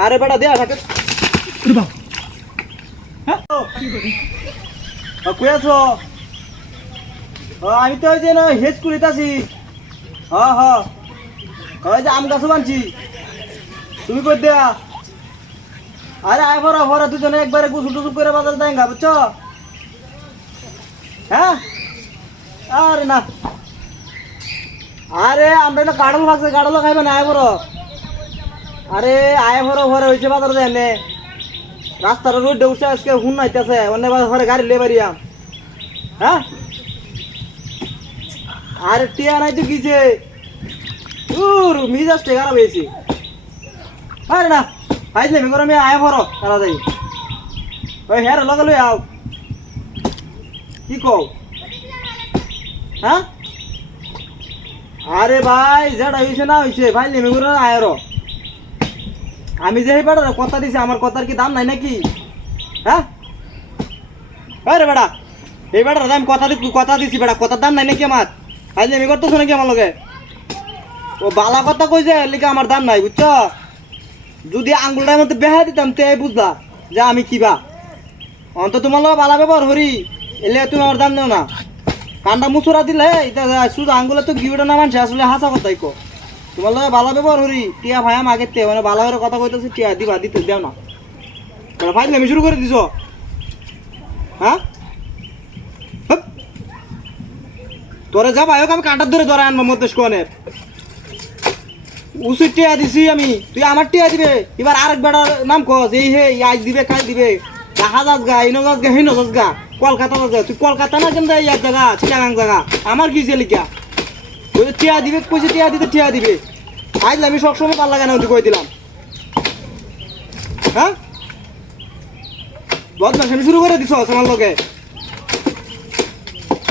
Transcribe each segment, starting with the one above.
আরে বেটা দেয়া থাকে। হ্যাঁ? কই আছো? আমি তো ওই যে না হেজ করিতাছি হ হ। ওই যে আম গাছও বানছি। তুমি কই দেয়া? আরে আয় ভরা ভরা দুজনে একবারে গুসুল টুসুল করে বাজার দেয় গা বুঝছ? হ্যাঁ? আরে না। আরে আমরা কাডল লাগছে কাডল খাইবে না আয় ভরো। আরে, আয় ভরো ভরে হয়েছে বাজার নে। রাস্তার রোডে উঠে আজকে হুন নাইতেছে অন্য ঘরে গাড়ি লে বাড়িয়াম হ্যাঁ? আরে, টিয়া নাই তো কিছে উর, মিজাজটা খারাপ হয়েছে। আরে না আইলে আমি করে আমি আয় ভরো তাড়াতাড়ি ওই হ্যাঁ লগে লই আও। কি কও? হ্যাঁ? আরে ভাই, যেটা হয়েছে না হয়েছে ভাই নেমে করে আয়রো আমি যে বেড়ার কথা দিছি, আমার কথার কি দাম নাই নাকি? হ্যাঁ? আরে বেড়া এই বেড়ার আমি কথা দি কথা দিছি বেড়া কথার দাম নাই নাকি আমার? আজ আমি করতেছো নাকি আমার লগে? ও বালা কথা কইছে লিখে আমার দাম নাই, বুঝছ? যদি আঙ্গুলটার মধ্যে বেহা দিতাম, তে বুঝলা যে আমি কিবা অন্ত তোমার লগে বালা ব্যবহার হরি এলে তুমি আমার দাম দেও না। কান্ডা মুসুরা দিলে শুধু আঙ্গুলে তো গিউটা না মানছে, আসলে হাসা কথাই কো তোমার লগে ভালো ব্যবহার হরি টিয়া ভাই আম থেকে মানে ভালো করে কথা কইতেছি, টিয়া, দিবা, দিতে, দেও না। ভাই আমি শুরু করে দিছ। হ্যাঁ? তোরে যা ভাই আমি কাঁটার ধরে ধরে আনব মধ্যে কোনের উচিত টিয়া দিছি আমি। তুই আমার টিয়া দিবে। এবার আরেক বেড়ার নাম কস। এই হে আজ দিবে কাজ দিবে। দেখা যাস গা ইনো যাস গা হিনো যাস গা। কলকাতা যাস তুই কলকাতা না কেন ইয়ার জায়গা, চিটাগাং জায়গা। আমার কি লিখা ওই টিয়া দিবে কইছে টিয়া দিতে, টিয়া দিবে। আমি পাল্লা কই দিলাম। হ্যাঁ? আমি শুরু করে আমার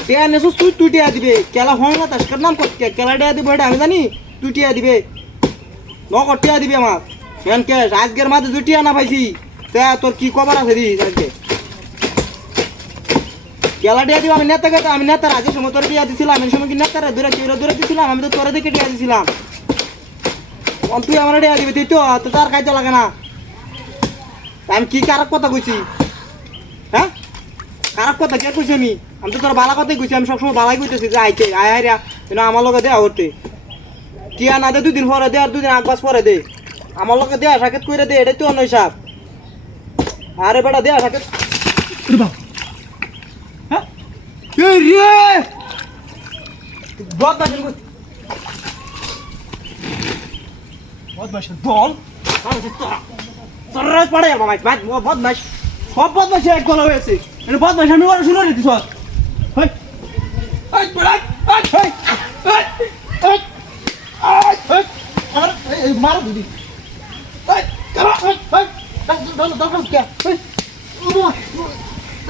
টিয়া তুই তুই টিয়া দিবে। কেলা হয় না নাম কত কেলা টিয়া দিবে, এটা আমি জানি। তুই টিয়া দিবে। নকর টিয়া দিবে আমার। কেন কে আজকের মাঝে তুই টিয়া না পাইছি, তা তোর কি খবর আছে দি আজকে? কেলা টিয়া দিব আমি নেতা গেতে আমি নেতার আজকে সময় তোর টিয়া দিছিলাম, আমি সময় কি নেতারা দূরে দূরে দূরে দিছিলাম, আমি তো তোরে দেখে টিয়া দিছিলাম। তুই আমার টিয়া দিবি, তুই তো তার কাজে লাগে না। আমি কি কারক কথা কইছি? হ্যাঁ? খারাপ কথা কে কইছি আমি? আমি তো তোর বালা কথাই কইছি, আমি সবসময় বালাই কইতেছি যে আইতে আয় আয় রা আমার লগে দেয়া করতে টিয়া না দে, দুদিন পরে দে, আর দুদিন আগ বাস পরে দে। আমার লগে দেয়া সাকেত কইরে দে, এটাই তো অন্য হিসাব আরে বেটা, দেয়া সাকেত ওরে বদমাশ সব বদমাশ এক গলা হয়েছে এটা বদমাশ আমি ওরা শুনে এই এই মার দিদি এই